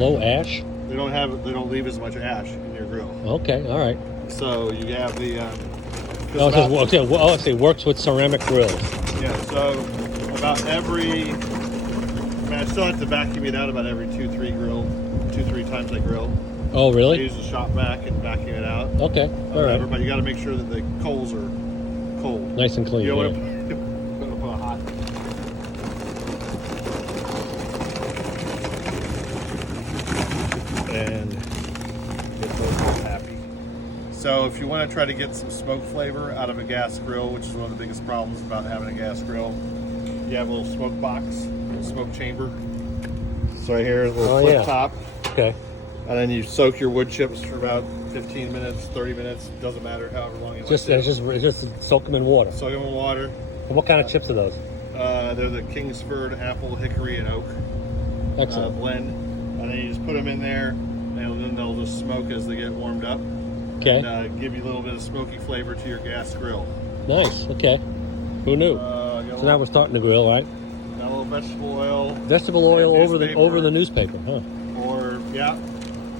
low ash. They don't leave as much ash in your grill. Okay, all right. So you have the. It works with ceramic grills. Yeah. So about every. I still have to vacuum it out about every 2-3 times I grill. Oh, really? I use the shop vac and vacuum it out. Okay, all right. But you got to make sure that the coals are cold. Nice and clean. You don't Yeah. want to put a hot. And get those all happy. So if you want to try to get some smoke flavor out of a gas grill, which is one of the biggest problems about having a gas grill, you have a little smoke box, a little smoke chamber. So right here, a little flip top. Okay. And then you soak your wood chips for about 15 minutes, 30 minutes, doesn't matter however long you Just soak them in water. Soak them in water. And what kind of chips are those? They're the Kingsford apple, hickory, and oak blend. And then you just put them in there, and then they'll just smoke as they get warmed up. Okay. And give you a little bit of smoky flavor to your gas grill. Nice. Okay. Who knew? So now we're starting to grill, right? Got a little vegetable oil. Vegetable oil over the newspaper, huh? Or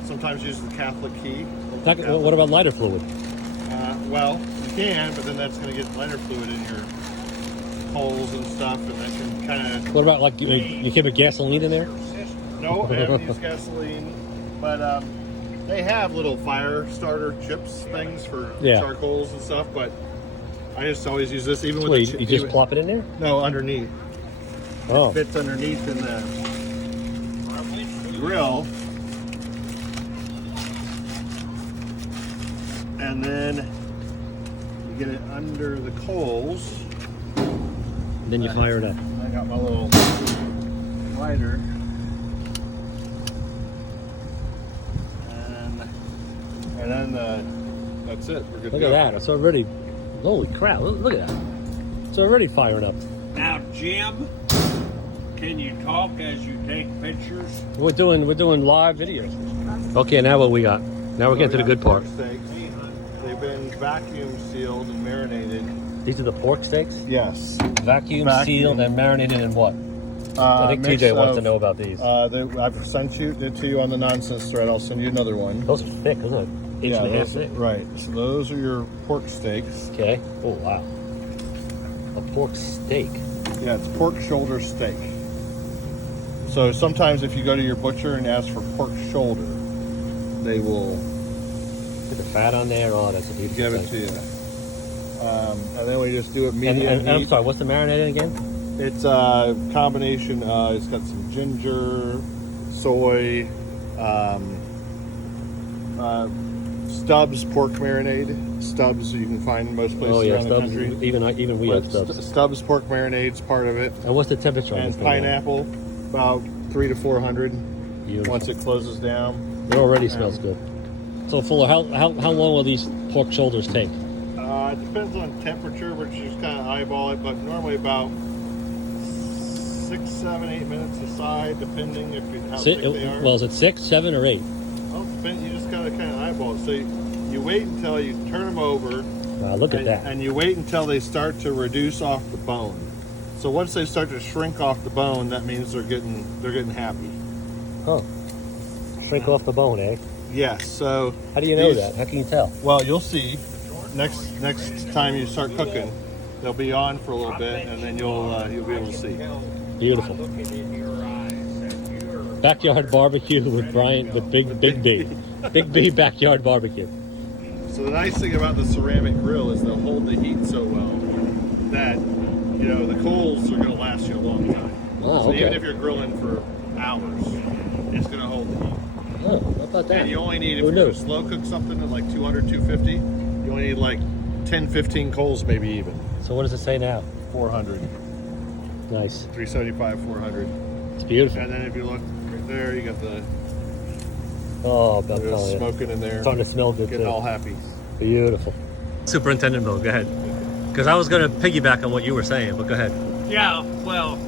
sometimes use the Catholic key. What about lighter fluid? Well, you can, but then that's going to get lighter fluid in your holes and stuff, and that can kind of. What about like you keep a gasoline in there? No, I haven't used gasoline, but they have little fire starter chips things for charcoals and stuff. But I just always use this, even with you just plop it in there. No, underneath. Oh, it fits underneath in the grill. And then you get it under the coals. Then you fire it up. I got my little lighter. And then that's it. We're good to go. Look at that. It's already, holy crap. Look at that. It's already firing up. Now, Jim, can you talk as you take pictures? We're doing live videos. Okay, now what we got? Now we're getting to the good part. Steaks. They've been vacuum sealed and marinated. These are the pork steaks? Yes. Vacuum sealed and marinated in what? I think TJ wants to know about these. I've sent it to you on the nonsense thread. I'll send you another one. Those are thick, isn't it? Inch and a half thick. Right. So those are your pork steaks. Okay. Oh, wow. A pork steak. Yeah, it's pork shoulder steak. So sometimes if you go to your butcher and ask for pork shoulder, they will put the fat on there. Oh, that's a beautiful give it to you. And then we just do it medium and I'm sorry, what's the marinating again? It's a combination. It's got some ginger, soy, Stubbs pork marinade. Stubbs you can find in most places around the country. Even we have Stubbs. Stubbs pork marinade's part of it. And what's the temperature on this And pineapple, about 300 to 400. Beautiful. Once it closes down. It already smells good. So Fuller, how long will these pork shoulders take? It depends on temperature, but you just kind of eyeball it. But normally about 6, 7, 8 minutes aside, depending how thick they are. Well, is it 6, 7, or 8? Well, you just gotta kind of eyeball it. So you wait until you turn them over. Look at that. And you wait until they start to reduce off the bone. So once they start to shrink off the bone, that means they're getting happy. Huh. Shrink off the bone, eh? Yes. So how do you know that? How can you tell? Well, you'll see. Next time you start cooking, they'll be on for a little bit, and then you'll be able to see. Beautiful. Backyard barbecue with Bryant, with Big B. Big B backyard barbecue. So the nice thing about the ceramic grill is they'll hold the heat so well that the coals are going to last you a long time. Oh, so okay. even if you're grilling for hours, it's going to hold the heat. Oh, how about that? And you only need, if you're going to slow cook something at like 200, 250, you only need like 10, 15 coals maybe even. So what does it say now? 400. Nice. 375, 400. It's beautiful. And then if you look right there, you got the smoking in there. Starting to smell good Getting too. all happy. Beautiful. Superintendent Bill, go ahead. Because I was going to piggyback on what you were saying, but go ahead. Yeah, well,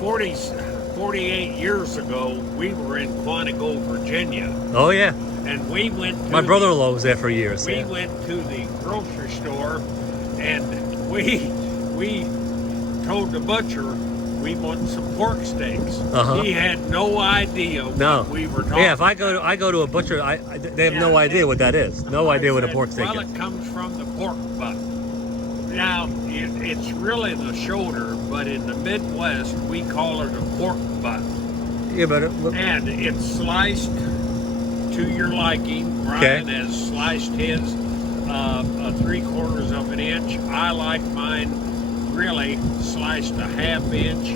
48 years ago, we were in Quantico, Virginia. Oh, yeah. And we went to my brother-in-law was there for years. We went to the grocery store, and we told the butcher we want some pork steaks. Uh-huh. He had no idea No. what we were talking Yeah, if I about. go to a butcher, they have no Yeah, idea what that is. No I idea what a said, pork steak well, is. it comes from the pork butt. Now, it's really the shoulder, but in the Midwest, we call it a pork butt. Yeah, but And it's sliced to your liking. Brian has sliced his 3/4 of an inch. I like mine really sliced a 1/2 inch.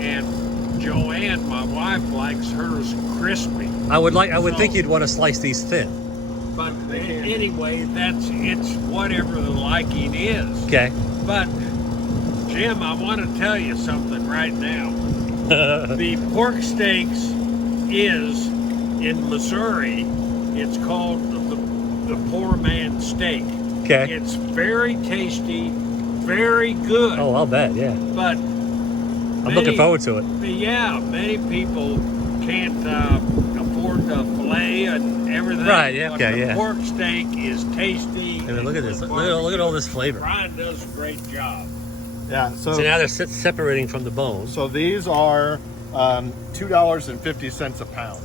And Joanne, my wife, likes hers crispy. I would think you'd want to slice these thin. But anyway, it's whatever the liking is. Okay. But Jim, I want to tell you something right now. The pork steaks is in Missouri. It's called the poor man's steak. Okay. It's very tasty, very good. Oh, I'll bet. Yeah. But I'm looking forward to it. Yeah, many people can't afford the fillet and everything. Right, yeah, but okay, the yeah. pork steak is tasty. I mean, look at this. and Look at all this flavor. Brian does a great job. Yeah. So now they're separating from the bone. So these are $2.50 a pound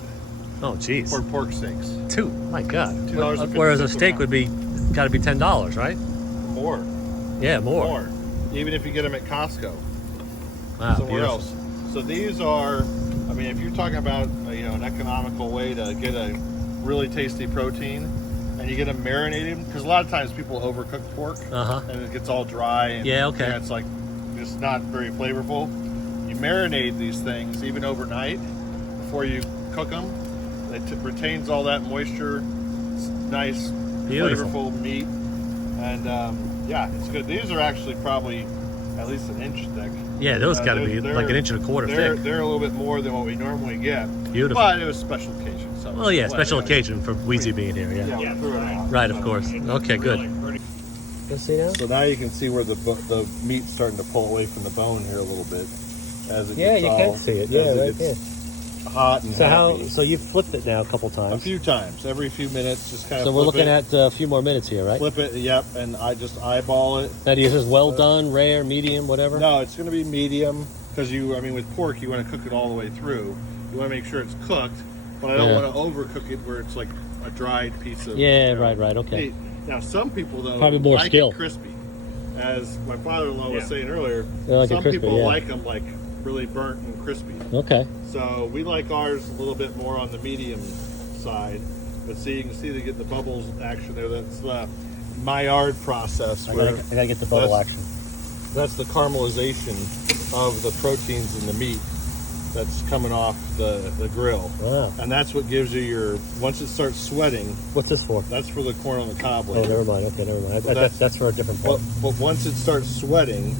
Oh, geez. for pork steaks. Two. My God. $2.50 Whereas a a steak pound. would be got to be $10, right? More. Yeah, more. More. Even if you get them at Costco, Wow, somewhere beautiful. else. So these are, I mean, if you're talking about an economical way to get a really tasty protein, and you get them marinated, because a lot of times people overcook pork, Uh-huh. and it gets all dry. And, Yeah, okay. it's like just not very flavorful. You marinate these things even overnight before you cook them. It retains all that moisture. It's nice, Beautiful. flavorful meat, and yeah, it's good. These are actually probably at least an inch thick. Yeah, those got to be they're- like an inch and a quarter They're thick. a little bit more than what we normally get. Beautiful. But it was special occasion. So Well, yeah, special yeah. occasion for Wheezy being here. Yeah. Yeah, we threw it out. Right, of course. It's Okay, good. really pretty. Let's see now. So now you can see where the meat's starting to pull away from the bone here a little bit as it Yeah, gets you all, can see it. Yeah, as right it there. gets hot and So happy. so you've flipped it now a couple A times. few times, every few minutes, just kind of. So we're flip looking it, at a few more minutes here, right? flip it. Yep, and I just eyeball it. Now, do you just well done, rare, medium, whatever? No, it's going to be medium because I mean, with pork, you want to cook it all the way through. You want to make sure it's cooked, but I don't Yeah. want to overcook it where it's like a dried piece of. Yeah, right, okay. meat. Now, some people though Probably more like skill. it crispy, as my father-in-law was Yeah. saying earlier. They like it some crispy, people yeah. like them like really burnt and crispy. Okay. So we like ours a little bit more on the medium side. But see, you can see they get the bubbles action there. That's the Maillard process. I where gotta get the bubble that's- action. That's the caramelization of the proteins in the meat that's coming off the grill. Wow. And that's what gives you once it starts sweating, What's this for? that's for the corn on the cob Oh, later. never mind. Okay, never mind. Well, That's for a different part. But once it starts sweating,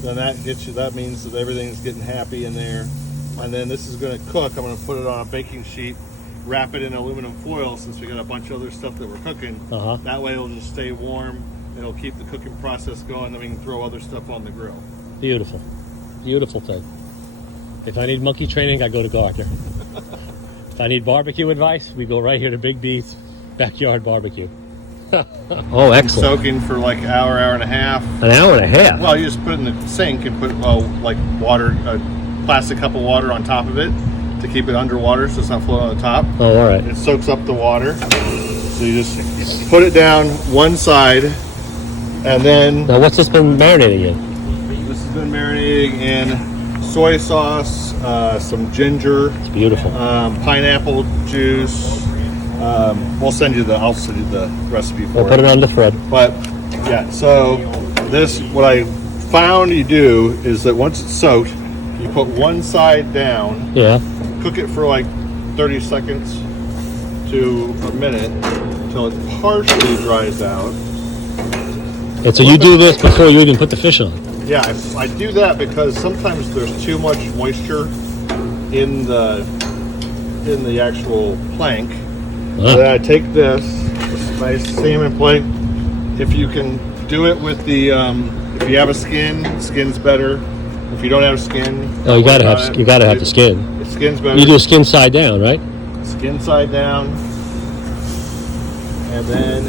then that means that everything's getting happy in there. And then this is going to cook. I'm going to put it on a baking sheet, wrap it in aluminum foil since we got a bunch of other stuff that we're cooking. Uh-huh. That way it'll just stay warm. It'll keep the cooking process going. Then we can throw other stuff on the grill. Beautiful. Beautiful thing. If I need monkey training, I go to Gardner. If I need barbecue advice, we go right here to Big B's Backyard Barbecue. Oh, excellent. Soaking for like an hour and a half. An hour and a half. Well, you just put it in the sink and put like water, a plastic cup of water on top of it to keep it underwater so it's not floating on the top. Oh, all right. It soaks up the water. So you just put it down one side, and then Now, what's this been marinating in? this has been marinating in soy sauce, some ginger, It's beautiful. pineapple juice. I'll send you the recipe for We'll put it on the thread. But yeah, so what I found you do is that once it's soaked, you put one side down, Yeah. cook it for like 30 seconds to a minute until it partially dries out. And so you do this before you even put the fish on. Yeah, I do that because sometimes there's too much moisture in the actual plank. Huh. Then I take this nice salmon plate. If you can do it with the, if you have a skin's better. If you don't have skin, Oh, you gotta have the skin. The skin's better. You do skin side down, right? Skin side down, and then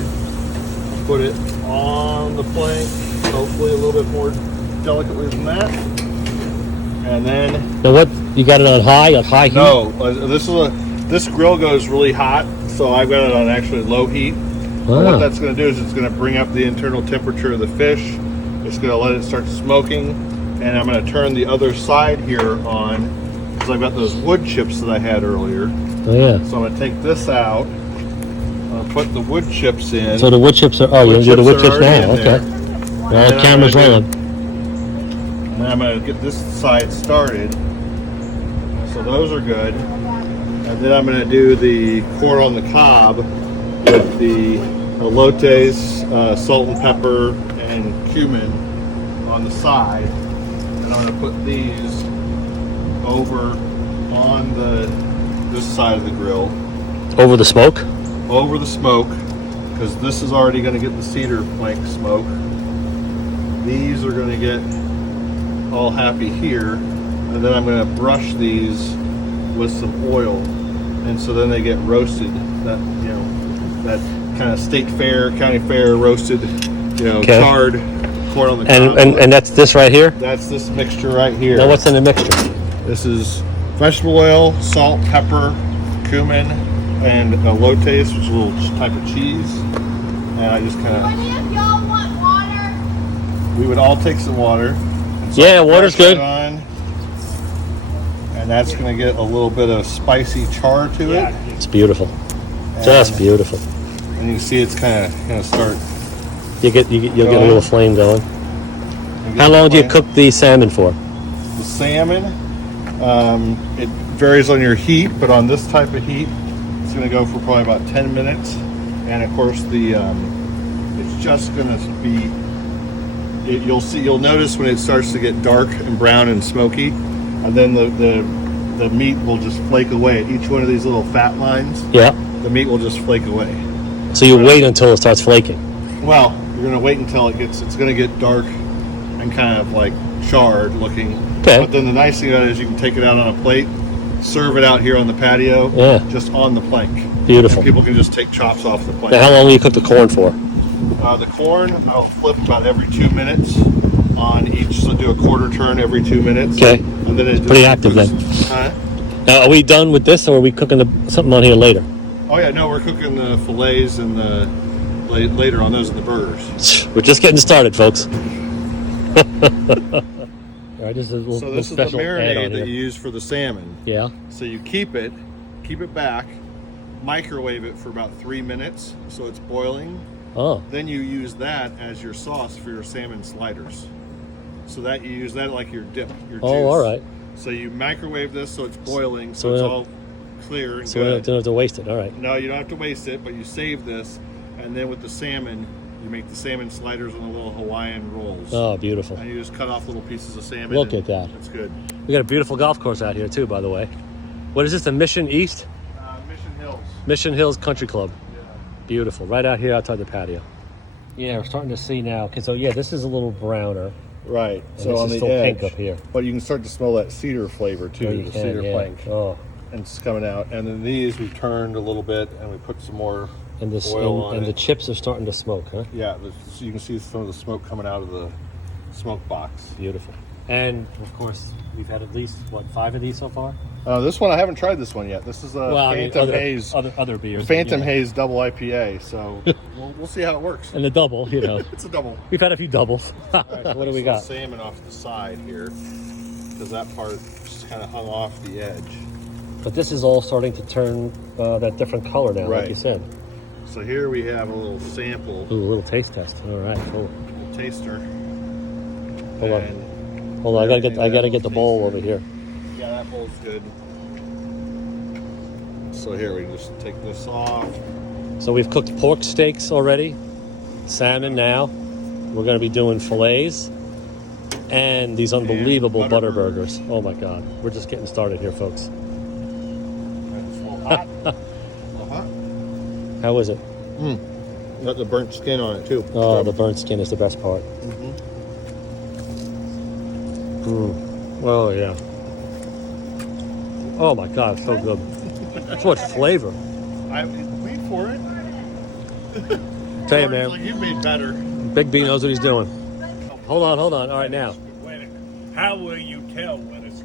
put it on the plank. Hopefully, a little bit more delicately than that. And then Now what? You got it on high heat? no, this grill goes really hot, so I've got it on actually low heat. But what that's going to do is it's going to bring up the internal temperature of the fish. It's going to let it start smoking, and I'm going to turn the other side here on because I've got those wood chips that I had earlier. Oh yeah. So I'm going to take this out. I'm going to put the wood chips in. So the wood chips are. Oh, you're gonna do the wood chips now? Okay. Well, the camera's rolling. And I'm going to get this side started. So those are good. And then I'm going to do the corn on the cob with the elotes, salt and pepper, and cumin on the side. And I'm going to put these over on this side of the grill. Over the smoke? Over the smoke, because this is already going to get the cedar plank smoke. These are going to get all happy here, and then I'm going to brush these with some oil, and so then they get roasted. That that kind of state fair, county fair roasted, charred corn on the cob. And that's this right here? That's this mixture right here. Now what's in the mixture? This is vegetable oil, salt, pepper, cumin, and elotes, which is a little type of cheese. And I just kind of. Y'all want water? We would all take some water. So Yeah, water's good. And that's going to get a little bit of spicy char to it. It's beautiful. Just beautiful. And you can see it's kind of start. You'll get a little flame going. How long do you cook the salmon for? The salmon, it varies on your heat, but on this type of heat, it's going to go for probably about 10 minutes. And of course, it's just going to be. You'll notice when it starts to get dark and brown and smoky, and then the meat will just flake away. At each one of these little fat lines, Yeah. the meat will just flake away. So you wait until it starts flaking. Well, you're going to wait until it's going to get dark and kind of like charred looking. Okay. But then the nice thing about it is you can take it out on a plate, serve it out here on the patio, just on the plank. Beautiful. And people can just take chops off the plank. Now, how long will you cook the corn for? The corn, I'll flip about every 2 minutes on each. So do a quarter turn every 2 minutes. Okay. And then it's pretty active then. Huh? Now, are we done with this, or are we cooking something on here later? Oh yeah, no, we're cooking the fillets and the later on. Those are the burgers. We're just getting started, folks. All right, this is a little, So this is the marinade that you use for the salmon. Yeah. So you keep it back, microwave it for about 3 minutes so it's boiling. Oh. Then you use that as your sauce for your salmon sliders. So that you use that like your dip, your juice. Oh, all right. So you microwave this so it's boiling, So so it's all clear and So we good. don't have to waste it. All right. No, you don't have to waste it, but you save this, and then with the salmon, you make the salmon sliders on the little Hawaiian rolls. Oh, beautiful. And you just cut off little pieces of salmon. Look and at that. It's good. We got a beautiful golf course out here too, by the way. What is this? The Mission East? Mission Hills. Mission Hills Country Club. Yeah. Beautiful. Right out here outside the patio. Yeah, we're starting to see now. So yeah, this is a little browner. Right. And So this on is the still edge, pink up here. but you can start to smell that cedar flavor too, Oh, you the can, cedar yeah. plank. Oh, And it's coming out. And then these we've turned a little bit, and we put some more and this oil on and it. the chips are starting to smoke, huh? Yeah, so you can see some of the smoke coming out of the smoke box. Beautiful. And of course, we've had at least 5 of these so far. This one I haven't tried. This one yet. This is a Phantom Haze. other beers. Phantom yeah. Haze double IPA. So we'll see how it works. And the double, It's a double. We've had a few doubles. All right, so What do we some got? Salmon off the side here, because that part just kind of hung off the edge. But this is all starting to turn that different color now, like Right. you said. So here we have a little sample, Ooh, a little taste test. All right, cool. little taster. Hold on. And Hold on, I gotta get the bowl over here. yeah, that bowl's good. So here we just take this off. So we've cooked pork steaks already, salmon now. We're going to be doing fillets and these unbelievable butter burgers. Oh my God, we're just getting started here, folks. It's a little hot. A little hot. How is it? Got the burnt skin on it too. Oh, the burnt skin is the best part. Oh yeah. Oh my God, so good. So much flavor. I wait for it. Tell you, It's man, like you made better. Big B knows what he's doing. Hold on. All right, now. How will you tell when it's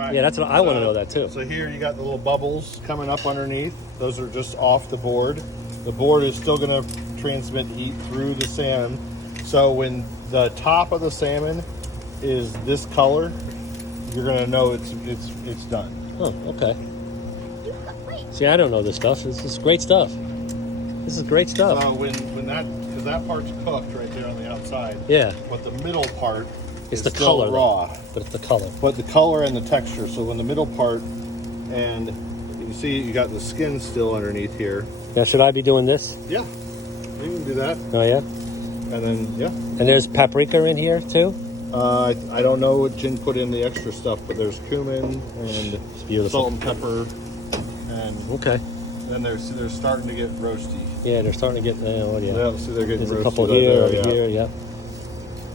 Right. Yeah, that's what I want to know that too. So here you got the little bubbles coming up underneath. Those are just off the board. The board is still going to transmit heat through the salmon. So when the top of the salmon is this color, you're going to know it's done. Oh, okay. See, I don't know this stuff. This is great stuff. This is great stuff. When that part's cooked right there on the outside. Yeah. But the middle part It's is the still color, raw. but it's the color. But the color and the texture. So when the middle part, and you see you got the skin still underneath here. Now, should I be doing this? Yeah, you can do that. Oh, yeah? And then, yeah. And there's paprika in here too? I don't know what Jen put in the extra stuff, but there's cumin and beautiful. salt and pepper. And Okay. then they're starting to get roasty. Yeah, they're starting to get, oh, yeah. Yeah, see they're getting There's roasty. a couple right here, there, over here, yeah.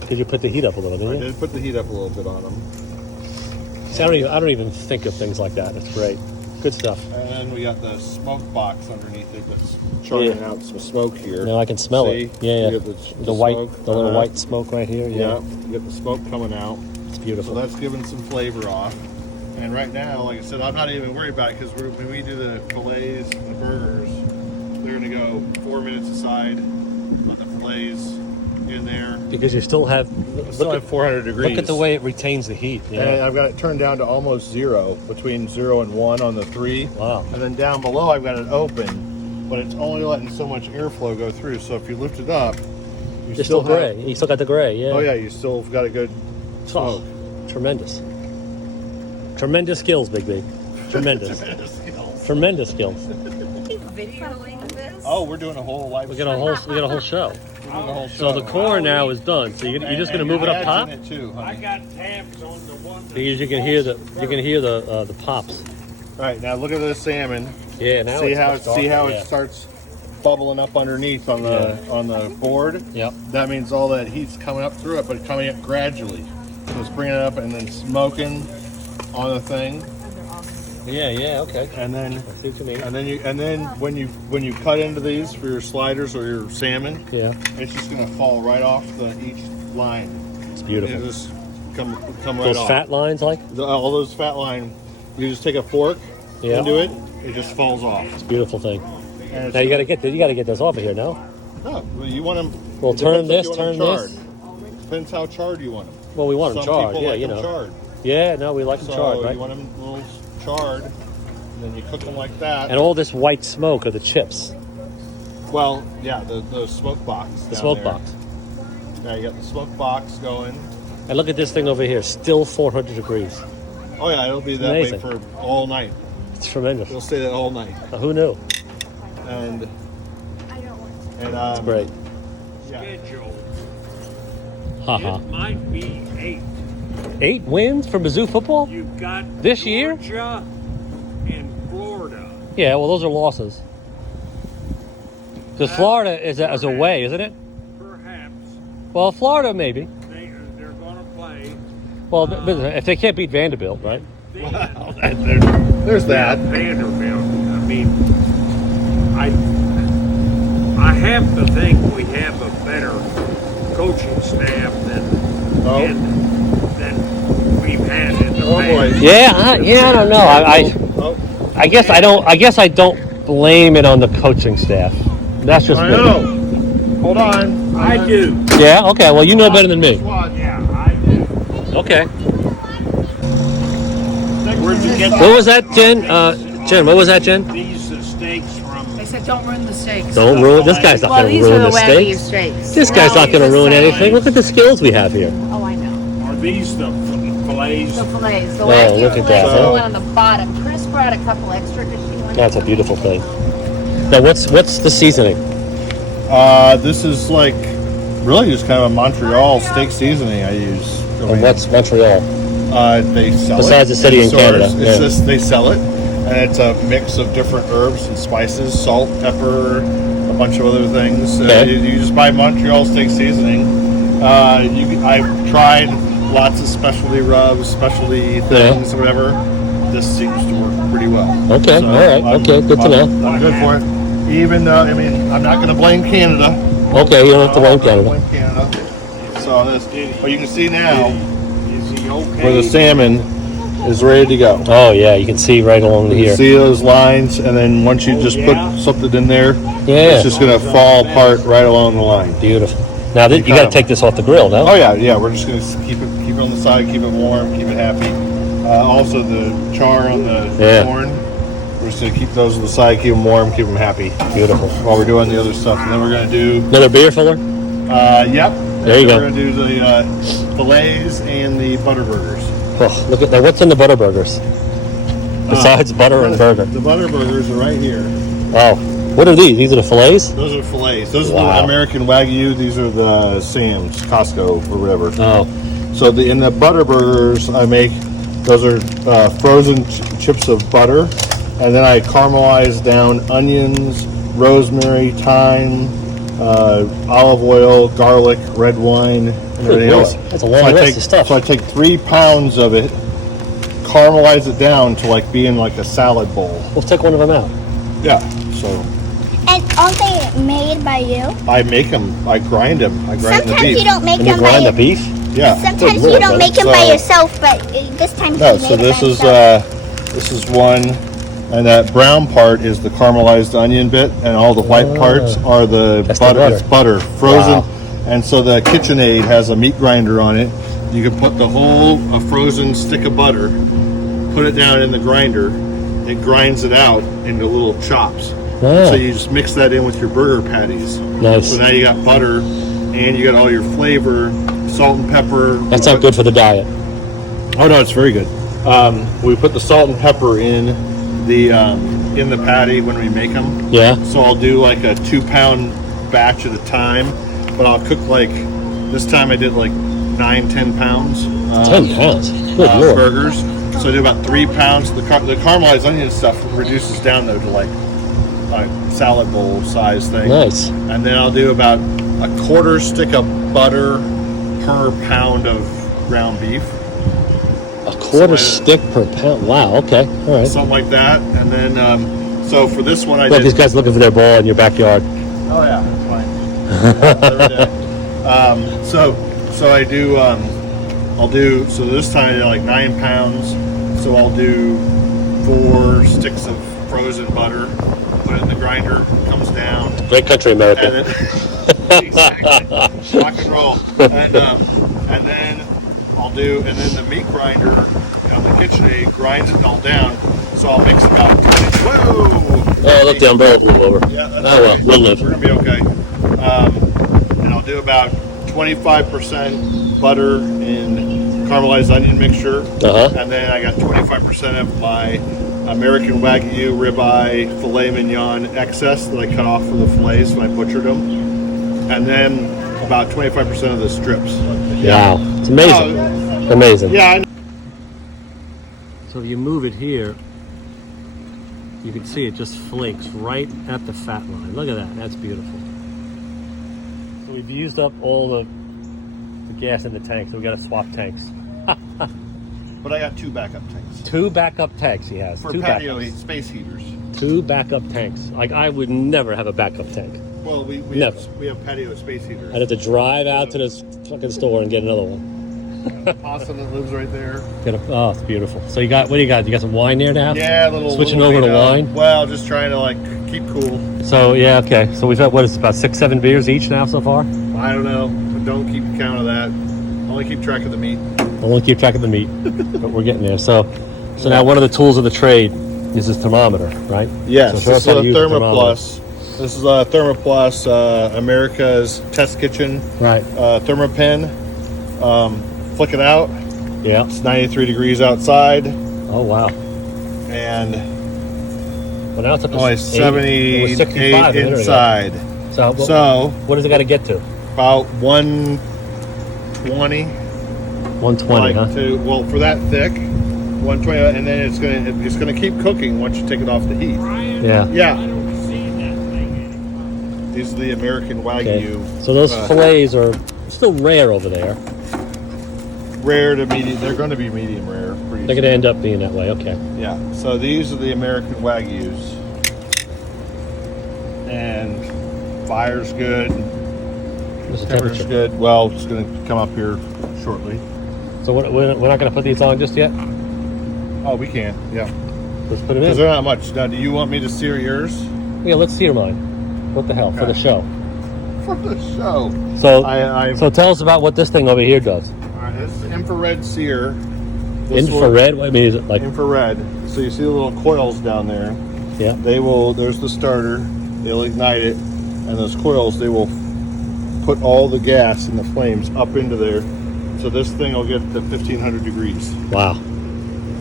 Because you put the heat up a little, I didn't you? did put the heat up a little bit on them. See, I don't even think of things like that. That's great. Good stuff. And then we got the smoke box underneath it that's churning out some smoke here. Now I can smell See? it. Yeah, You yeah. get The white, smoke. the little Uh-huh. white smoke right here. Yeah, Yeah, you get the smoke coming out. it's So beautiful. that's giving some flavor off. And right now, like I said, I'm not even worried about it because when we do the fillets and the burgers, they're going to go 4 minutes aside, let the fillets in there. Because you still have, Still at 400 degrees. look at the way it retains the heat. And Yeah. I've got it turned down to almost 0, between 0 and 1 on the 3. Wow. And then down below, I've got it open, but it's only letting so much airflow go through. So if you lift it up, you It's still have- gray. You still got the gray. Yeah. Oh yeah, you still got a good smoke. Tremendous. Tremendous skills, Big B. Tremendous. Tremendous skills. Videoing this? Oh, we're doing a whole live. We got a whole show. We're doing a whole So the corn now is done. So you're just going to move it up top. It too, I honey. got tabs on the one. Because you can hear the pops. All right, now look at the salmon. Yeah. Now See it's how much darker, it yeah. starts bubbling up underneath on the board. Yep. That means all that heat's coming up through it, but it's coming up gradually. So it's bringing it up and then smoking on the thing, Yeah. Yeah. Okay. and then I see what you mean. and then when you cut into these for your sliders or your salmon, Yeah. it's just gonna fall right off each line. It's It'll beautiful. just come right Those off. fat lines, like All those fat line, you just take a fork Yeah. into it, it just falls off. it's a beautiful thing. And it's Now you got to get this off of here. No. No, well, you want them. Well, it turn depends if this, you want turn 'em this. charred. Depends how charred you want them. Well, we want them Some charred. people Yeah, like you them know. charred. Yeah. No, we like them So charred, right? you want them a little charred, and then you cook them like that. And all this white smoke are the chips. Well, yeah, the smoke box. The down smoke there. box. Yeah, you got the smoke box going. And look at this thing over here, still 400 degrees. Oh yeah, it'll be that Amazing. way for all night. It's tremendous. It'll stay that all night, Who knew? and I don't want It's great. Yeah. Schedule. Haha. It might be 8. 8 wins for Mizzou football? You've got This year? Georgia and Florida. Yeah, well, those are losses. Because Florida is away, isn't it? Perhaps Well, Florida maybe. they're going to play. Well, but if they can't beat Vanderbilt, right? There's that. Vanderbilt. I mean, I have to think we have a better coaching staff than we've had in the Oh boy. past. Yeah, I don't know. Oh, I guess I don't blame it on the coaching staff. That's just I me. know. Hold on. I do. Yeah. Okay. Well, you know better than me. Yeah, I do. Okay. Where'd you get What was that, Jen? Jen, what was that, Jen? these steaks from? They said don't ruin the steaks. Don't ruin. This guy's not Well, going to these are ruin the the Wagyu steaks. steaks. This guy's No, not going to just ruin saying. anything. Look at the skills we have here. Oh, I know. Are these the fillets? The fillets. The Oh, Wagyu look at fillets that, are huh? the one on the bottom. Chris brought a couple extra because she wanted That's a some. beautiful thing. Now, what's the seasoning? This is like really just kind of a Montreal steak seasoning I use. And what's Montreal? They sell Besides it the city in stores. Canada, It's yeah. just they sell it, and it's a mix of different herbs and spices, salt, pepper, a bunch of other things. Okay. You just buy Montreal steak seasoning. I've tried lots of specialty rubs, specialty things, whatever. This seems to work pretty well. Okay, all right, okay, good to know. I'm good for it. Even though, I mean, I'm not going to blame Canada. Okay, you don't have to blame I'm not Canada. gonna blame Canada. So this, but you can see now Is he okay? where the salmon is ready to go. Oh yeah, you can see right along You here. see those lines, and then once you just put something in there, Yeah. it's just going to fall apart right along the line. Beautiful. Now you cut got to 'em. take this off the grill, no? Oh yeah. We're just going to keep it on the side, keep it warm, keep it happy. Also, the char on the corn, we're just going to keep those on the side, keep them warm, keep them happy. Beautiful. While we're doing the other stuff, and then we're going to do. Another beer filler? Yep. There you go. We're going to do the fillets and the butter burgers. Oh, look at that. What's in the butter burgers? Besides butter and burger. The butter burgers are right here. Oh, what are these? These are the fillets? Those are fillets. Those Wow. are the American Wagyu. These are the Sam's, Costco, or whatever. Oh, So in the butter burgers, I make those are frozen chips of butter, and then I caramelize down onions, rosemary, thyme, olive oil, garlic, red wine, and everything Lord. else. That's a long list of stuff. So I take 3 pounds of it, caramelize it down to like being like a salad bowl. we'll take one of them out. Yeah. So And aren't they made by you? I make them. I grind them. I grind the Sometimes beef. you don't make And you them by grind the beef? Yeah. Sometimes Good you Lord, don't make them so- by yourself, but this time No, he so made it this by is himself. this is one, and that brown part is the caramelized onion bit, and all the white parts are the That's the butter. butter. It's butter, frozen, Wow. and so the KitchenAid has a meat grinder on it. You can put the whole a frozen stick of butter, put it down in the grinder. It grinds it out into little chops. Wow. So you just mix that in with your burger patties. Nice. So now you got butter, and you got all your flavor, salt and pepper. That's not good for the diet. Oh no, it's very good. We put the salt and pepper in the patty when we make them. Yeah? So I'll do like a 2-pound batch at a time, but I'll cook like this time I did like 9-10 pounds. 10 pounds. Good Lord. Burgers. So I do about 3 pounds. The caramelized onion stuff reduces down though to like a salad bowl size thing. Nice. And then I'll do about a 1/4 stick of butter per pound of ground beef. A quarter So stick per pound. Wow, okay. All right. Something like that. And then, so for this one, I Look, did. these guys looking for their ball in your backyard. Oh yeah, it's fine. Every day. So I do. I'll do. So this time I did like 9 pounds. So I'll do 4 sticks of frozen butter. Put it in the grinder. Comes down. Great country, America. And then exactly. Rock and roll. And then I'll do. And then the meat grinder on the KitchenAid grinds it all down. So I'll mix about 20. Whoa! Oh, look, the umbrella blew over. Yeah, that's Oh, well, okay. we'll live. We're gonna be okay. And I'll do about 25% butter in caramelized onion mixture, Uh-huh. and then I got 25% of my American Wagyu ribeye filet mignon excess that I cut off for the fillets when I butchered them, and then about 25% of the strips. Wow. It's amazing. Amazing. Yeah, I know. So if you move it here, you can see it just flakes right at the fat line. Look at that. That's beautiful. So we've used up all the gas in the tank, so we got to swap tanks. But I got 2 backup tanks 2 backup tanks he has. for 2 patio backups. space heaters. 2 backup tanks. Like, I would never have a backup tank. Well, we Never. have patio space heaters. I'd have to drive out to this fucking store and get another one. Pasta that lives right there. Oh, it's beautiful. So you got, what do you got? You got some wine there now? Yeah, a little Switching little over to vino. wine? Well, just trying to like keep cool. So, yeah, okay. So we've had, what is it, about 6-7 beers each now so far? I don't know. But don't keep count of that. Only keep track of the meat. I won't keep track of the meat, but we're getting there. So now one of the tools of the trade is this thermometer, right? Yes, So show us this is how a to use the thermometer. Thermoplus. This is a Thermoplus, America's test kitchen Right. thermopen. Flick it out. Yeah. It's 93 degrees outside, Oh, wow. and Well, now it's up to only 80. It was 65 78 a minute ago. inside. So, So what does it got to get to? about 120. 120, huh? Well, for that thick, 120, and then it's gonna keep cooking once you take it off the heat. Yeah. Yeah, I don't see that thing anymore. these are the American Okay. Wagyu. So those uh, fillets are still rare over there. Rare to medium. They're going to be medium rare. Pretty They're going to end up being that way. Okay. Yeah. So these are the American Wagyus, and fire's good. What's the Temperature's temperature? good. Well, it's going to come up here shortly. So we're not going to put these on just yet? Oh, we can. Yeah. Let's put them Because in. they're not much. Now, do you want me to sear yours? Yeah, let's sear mine. What the hell? For the Okay. show. For the show. So, so tell us about what this thing over here does. All right, this is infrared sear. This Infrared? What I mean, is it like? Infrared. So you see the little coils down there. Yeah. They will. There's the starter. They'll ignite it, and those coils they will put all the gas and the flames up into there. So this thing will get to 1,500 degrees. Wow.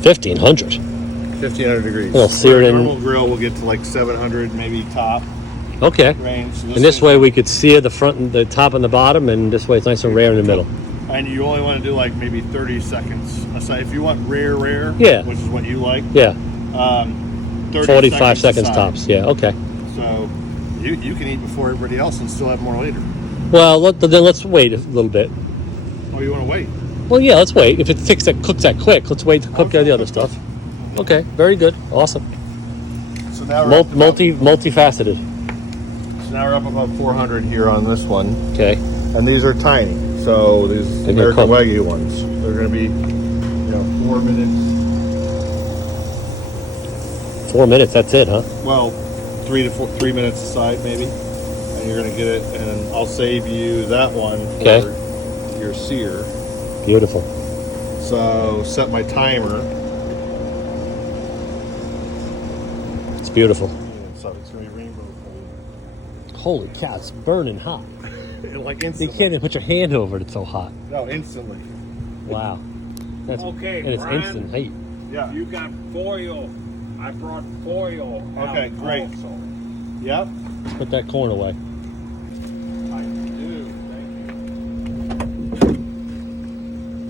1,500. 1,500 degrees. Well, sear it in. Normal grill will get to like 700, maybe top Okay. range. So And this thing- way we could sear the front and the top and the bottom, and this way it's nice and rare in the middle. And you only want to do like maybe 30 seconds. Aside, if you want rare, Yeah. which is what you like, Yeah. 30 45 seconds aside. tops. Yeah. Okay. So you can eat before everybody else and still have more later. Well, then let's wait a little bit. Oh, you want to wait? Well, yeah, let's wait. If it cooks that quick, let's wait to cook the other stuff. Okay. Very good. Awesome. So now we're up to Multifaceted. So now we're up about 400 here on this one, Okay. and these are tiny. So these They're gonna American cook. Wagyu ones, they're going to be, 4 minutes. 4 minutes. That's it, huh? Well, 3 minutes aside maybe, and you're going to get it. And I'll save you that one Okay. for your sear. Beautiful. So set my timer. It's beautiful. So it's going to be rainbow Holy cow! It's burning hot. color. Like You instantly. can't even put your hand over it. It's so hot. No, instantly. Wow. That's Okay, and it's Brian. instant heat. Yeah. You got foil. I brought foil. Okay, out great. Also. Yep. Let's put that corn away. I do. Thank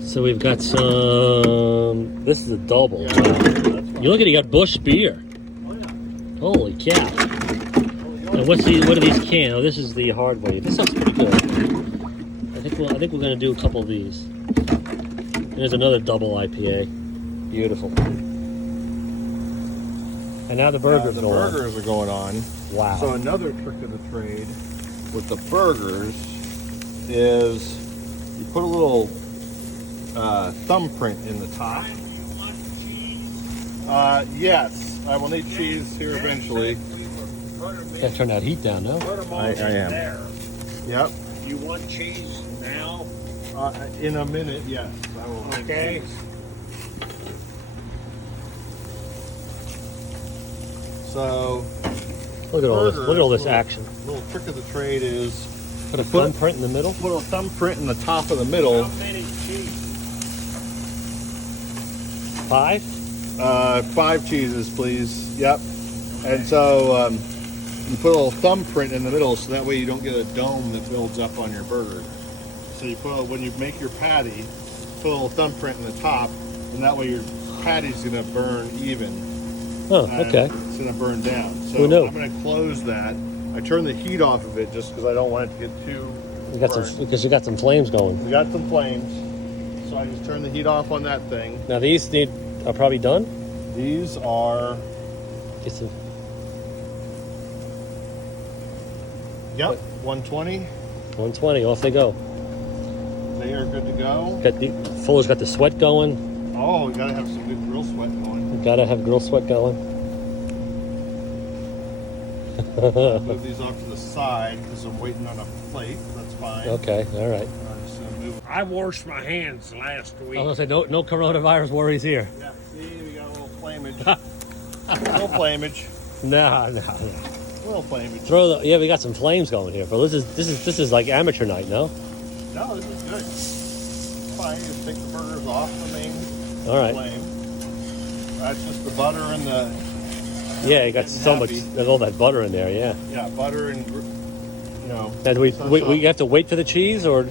you. So we've got some. This is a double. Yeah, Wow. that's fine. You look at it. You got Bush beer. Oh, yeah. Holy cow! And what are these cans? Oh, this is the hard way. This sounds pretty good. I think we're gonna do a couple of these. There's another double IPA. Beautiful. And now the burgers the go on. burgers are going on. Wow. So another trick of the trade with the burgers is you put a little thumbprint in the top. Brian, you want cheese? Yes, I will need cheese here eventually. Gotta turn that heat down now. Put them all I in am. there. Yep. You want cheese now? In a minute, yes. I will make Okay. cheese. So Look at all this. Look at all this Burgers, action. little trick of the trade is Put a put- thumbprint in the middle. put a thumbprint in the top of the middle. How many cheese? 5. 5 cheeses, please. Yep. And so you put a little thumbprint in the middle, so that way you don't get a dome that builds up on your burger. So you when you make your patty, put a little thumbprint in the top, and that way your patty's gonna burn even. Oh, and okay. It's gonna burn down. So Who knew? I'm gonna close that. I turn the heat off of it just because I don't want it to get too. You got burnt. some because you got some flames going. We got some flames, so I just turn the heat off on that thing. Now these are probably done. These are. Get some. Yep, 120. 120. Off they go. They are good to go. Fuller's got the sweat going. Oh, we gotta have some good grill sweat going. Gotta have grill sweat going. Move these off to the side because I'm waiting on a plate. That's fine. Okay. All right. I'm just gonna move. I washed my hands last week. I was gonna say no coronavirus worries here. Yeah, see, we got a little flamage. little flamage. No. Little flamage. Yeah, we got some flames going here, but this is like amateur night, no? No, this is good. Fine. Just take the burgers off the main All right. flame. That's just the butter and the. Yeah, you got Getting so much. happy. There's all that butter in there. Yeah. Yeah, butter and Now, do we have to wait for the cheese or?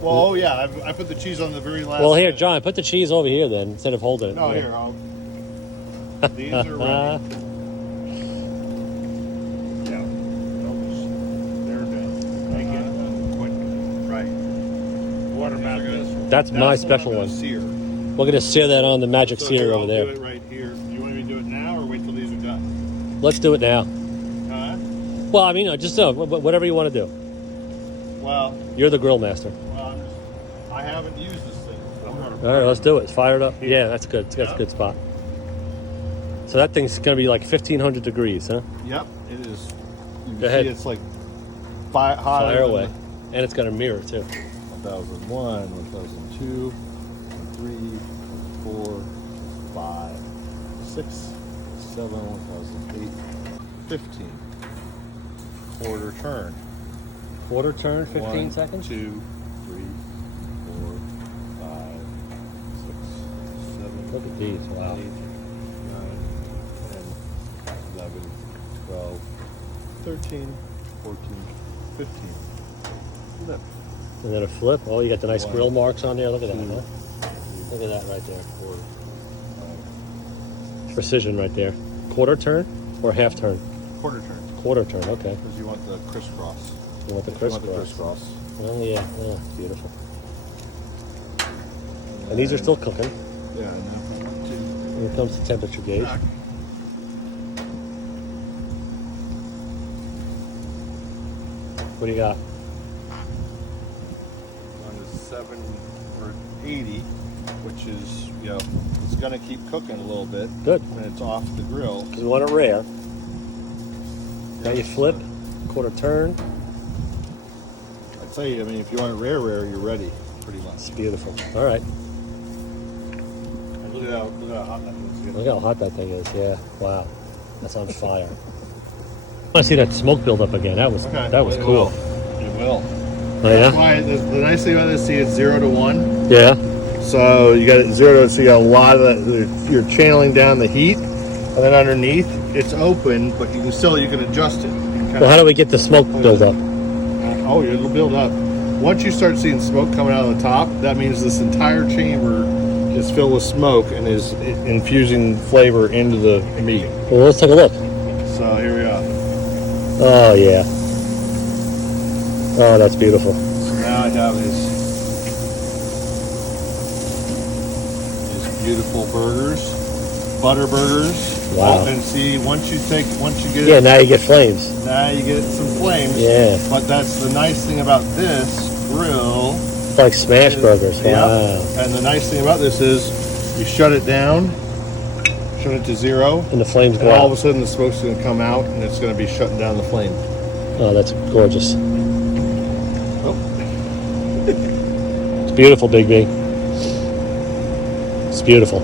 Well, oh yeah, I put the cheese on the very last. Well, here, minute. John, put the cheese over here then instead of holding it. No, here. These are ready. Yeah, they're done. They get done quick. Right. What about this one? That's my special the one. Sear. We're gonna sear that on the magic So sear here, over I'll there. do it right here. You want me to do it now or wait till these are done? Let's do it now. Huh? Well, I mean, just whatever you want to do. Well, You're the grill master. I haven't used this thing. I'm gonna All right, let's do it. Fire it up. Yeah, that's good. That's a good spot. So that thing's gonna be like 1,500 degrees, huh? Yep, it is. You can Go ahead. see it's like hotter Fire than away. And it's got a mirror too. 1001, 1002, 3, 4, 5, 6, 7, 1008, 15. Quarter turn. Quarter turn, 15 1, seconds. 2, 3, 4, 5, 6, 7. Look at these, wow. 8, 9, 10, 11, 12, 13, 14, 15. Flip. And then a flip. Oh, you got the nice 1, grill marks on there. Look at that, 2, huh? Look at that right there. 4, 5, Precision right there. Quarter turn or half turn? quarter turn. Quarter turn, okay. Because you want the crisscross. You want the You want the crisscross. crisscross. Oh, yeah. Oh, beautiful. And these are still cooking. Yeah, and now if I want to Here comes the temperature gauge. back, What do you got? on to 7 or 80, which is, you know, it's going to keep cooking a little bit Good. when it's off the grill. Because we want it rare. Now you flip, quarter turn. I'd say, I mean, if you want it rare, you're ready, pretty much. It's beautiful. All right. And look at how hot that is. Look how hot that thing is. Yeah. Wow. That's on fire. I want to see that smoke build up again. That was It cool. It will. Oh That's yeah. why the nice thing about this, see, it's 0 to 1. Yeah. So you got it 0 to, so you got a lot of that. You're channeling down the heat, and then underneath it's open, but you can adjust it. You can kind Well, how do we get the smoke build up? Oh, it'll build up. Once you start seeing smoke coming out of the top, that means this entire chamber is filled with smoke and is infusing flavor into the meat. Well, let's take a look. So here we are. Oh yeah. Oh, that's beautiful. So now I have his beautiful burgers, butter burgers. Wow. And see, once you get Yeah. it, Now you get flames. now you get some flames. Yeah. But that's the nice thing about this grill. It's like smash burgers. Wow. Yeah. And the nice thing about this is you shut it down, shut it to 0, And the flames and go all of a out. sudden the smoke's going to come out and it's going to be shutting down the flame. Oh, that's gorgeous. Oh. It's beautiful, Big B. It's beautiful.